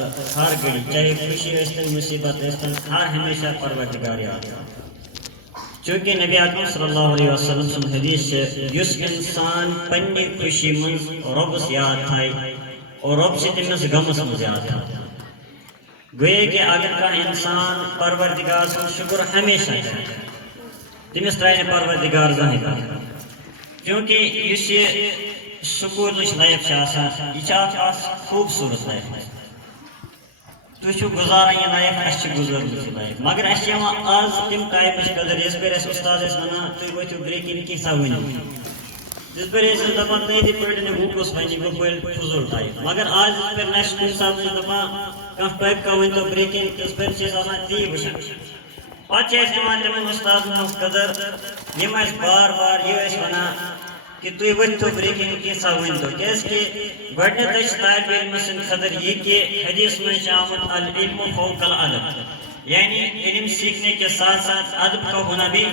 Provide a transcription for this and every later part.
ہر گھڑی چاہے خوشی ٲسۍتن مصیبت ٲسۍتن ہر ہمیشہ پروردگار یاد چونکہ نبی اکرم صلی اللہ علیہ وسلم سن حدیث یس انسان پننہِ خوشی منٛز رۄبس یاد تھایہِ اور رۄب چھِ تٔمِس غمس منٛز یاد تھاوان گوٚو کہ اگر کانٛہہ انسان پروردگار سُنٛد شکر ہمیشہ کرِ تٔمِس ترٛایہِ نہٕ پروردگار زٕہٕنۍ کانٛہہ کیونکہ یُس یہِ سکوٗلٕچ لایف چھِ آسان یہِ چھِ اکھ خوٗبصوٗرت لایف تُہۍ چھِو گُزاران یہِ لایف اَسہِ چھِ گُزٲرمٕژ یہِ لایف مگر اَسہِ چھِ یِوان آز تِم ٹایمٕچ قدر یِژ پھِرِ اَسہِ اُستاد ٲسۍ وَنان تُہۍ وٲتِو برٛیکِنٛگ کینٛژھا ؤنِو یِژ پھِرِ ٲسۍ أسۍ دَپان تُہۍ یِتھٕے پٲٹھۍ ہُہ کُس وَنہِ گوٚو پٲٹھۍ فضوٗل ٹایِم مگر آز یِژ پھِرِ نہٕ اَسہِ کُنہِ ساتہٕ چھِ دَپان کانٛہہ ٹاپِکا ؤنۍتو برٛیکِنٛگ تِژ پھِرِ چھِ أسۍ آسان تی وٕچھان پَتہٕ چھِ اَسہِ یِوان تِمن اُستادن ہٕنٛز قدر یِم اَسہِ بار بار یہِ ٲسۍ وَنان کہ تُہۍ ؤتھِو برٛیکِنٛگ کینٛژھا ؤنۍتو کیٛازِکہِ گۄڈٕنٮ۪تھٕے چھِ طالبہِ علمہٕ سٕنٛدِ خٲطرٕ یہِ کہ حدیث منٛز چھِ آمُت العلم فوق الادب یعنی علم سیکھنے کے ساتھ ساتھ ادب کا ہونا بھی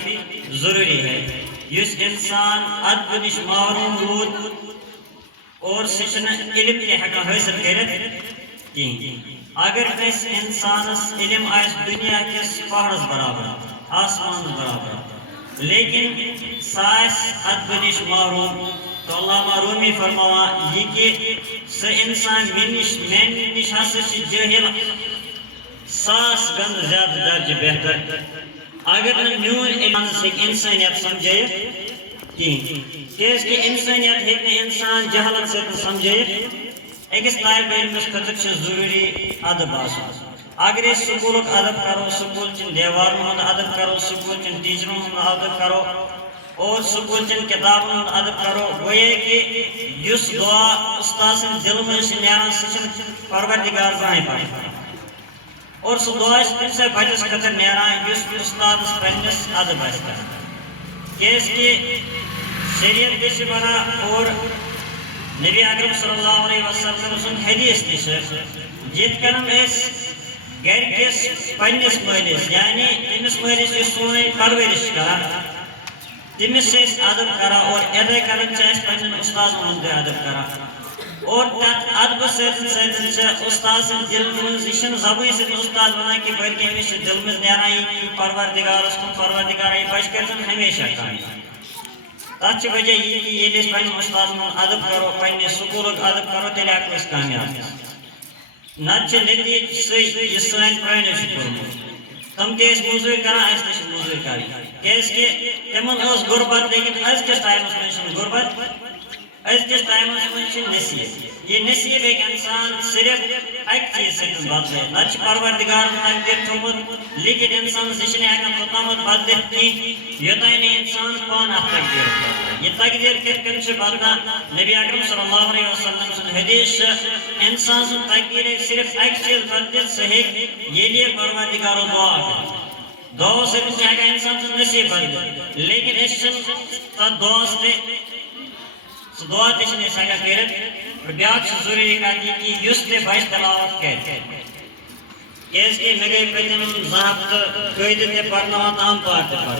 ضروری ہے یُس انسان ادب نش محروم روٗد اور سُہ چھُنہٕ علم تہِ ہٮ۪کان حٲصِل کٔرِتھ کِہیٖنۍ اگر کٲنٛسہِ اِنسانس علم آسہِ دُنیا کِس پہاڑس برابر آسمانس برابر لیکن سُہ آسہِ ادبہٕ نش محروم تو علامہ رومی فرماوان یہ کہ سُہ انسان میانہِ نش ہسا چھِ جٲہِل ساس گنٛدٕ زیادٕ درجہِ بہتر اگر نہٕ میون علم ہیٚکہِ انسٲنیت سمجھٲیِتھ کِہیٖنۍ کیٛازِکہِ انسٲنیت ہیٚکہِ نہٕ انسان جہالت سۭتۍ سمجھٲیِتھ أکِس طالبہِ علمس خٲطرٕ چھُ ضروٗری ادب آسُن اگر أسۍ سکوٗلُک ادب کرو سکوٗل چٮ۪ن دیوارن ہُنٛد ادب کرو سکوٗل چٮ۪ن ٹیٖچرن ہُنٛد ادب کرو اور سکوٗل چٮ۪ن کِتابن ہُنٛد ادب کرو گوٚو کہ یُس دُعا اُستاد سٕنٛدِ دِلہٕ منٛز چھُ نیران سُہ چھُنہٕ پروردگار زٕہٕنۍ پران اور سُہ دعا چھُ تٔمۍ سٕے بچس خٲطرٕ نیران یُس اُستادس پننس ادب آسہِ کران کیٛازِکہِ شریعت تہِ چھِ ونان اور نبی اکرم صلی اللہ علیہ وسلم سُنٛد حدیث تہِ چھُ یِتھ کٔنۍ أسۍ گرِکِس پننس مٲلِس یعنی تٔمِس مٲلِس یُس سٲنۍ پرورش چھِ کران تٔمِس چھِ أسۍ ادب کران اور یِتھٕے کٔنۍ چھِ أسۍ پننٮ۪ن اُستادن ہُنٛد تہِ ادب کران اور تتھ ادبہٕ سۭتۍ سۭتۍ چھِ اُستاد سٕنٛدِ دِلہٕ منٛز یہِ چھُنہٕ زبٲنۍ سۭتۍ اُستاد ونان کہ بلکہ أمِس چھُ دِلہٕ منٛز نیران یہِ پروردگارس کُن پروردگارا یہِ بچہِ کٔرۍزن ہمیشہ کامیاب تتھ چھِ وجہ یہِ کہ ییٚلہِ أسۍ پننٮ۪ن اُستادن ہُنٛد ادب کرو پننہِ سکوٗلُک ادب کرو تیٚلہِ ہٮ۪کو أسۍ کامیاب نتہٕ چھِ نتیٖجہٕ سُے یہِ سٲنۍ پرٛانیو چھُ کوٚرمُت تِم تہِ ٲسۍ موٚزوٗرۍ کران اَسہِ تہِ چھِ موٚزوٗرۍ کرٕنۍ کیٛازِکہِ تِمن ٲس غُربت لیکن أزکِس ٹایمس منٛز چھِنہٕ غُربت أزکِس ٹایمس منٛز چھِ نصیٖب یہِ نصیٖب ہیٚکہِ انسان صرف اکہِ چیٖز سۭتۍ بدلٲیِتھ نتہٕ چھُ پروردگارن تقدیٖر تھوٚومُت لیکن انسانس یہِ چھِنہٕ ہٮ۪کان توٚتامتھ بدلِتھ کینٛہہ یوٚتانۍ نہٕ انسان پانہٕ اتھ تقدیٖرس بدلایہِ یہِ تقدیٖر کِتھ کٔنۍ چھِ بدلان نبی اکرم صلی اللہ علیہ وسلم سُنٛد حدیث چھُ انسان سُنٛد تقدیٖر ہیٚکہِ صرف اکہِ چیٖز بدلِتھ سُہ ہیٚکہِ ییٚلہِ پروردگارُک دعا کرِ دعاو سۭتۍ چھِ ہٮ۪کان انسان سُنٛد نصیٖب بدلِتھ لیکن أسۍ چھِنہٕ تتھ دعاہس تہِ سُہ دعا تہِ چھِنہٕ أسۍ ہٮ۪کان کٔرِتھ بیٛاکھ چھِ ضروٗری کتھ یہِ کہ یُس تہِ بچہِ تلاوت کرِ کیٛازِکہِ مےٚ گٔے پٔتِم 2 ہفتہٕ قٲیدٕ تہِ پرناوان تہٕ اَمپار تہِ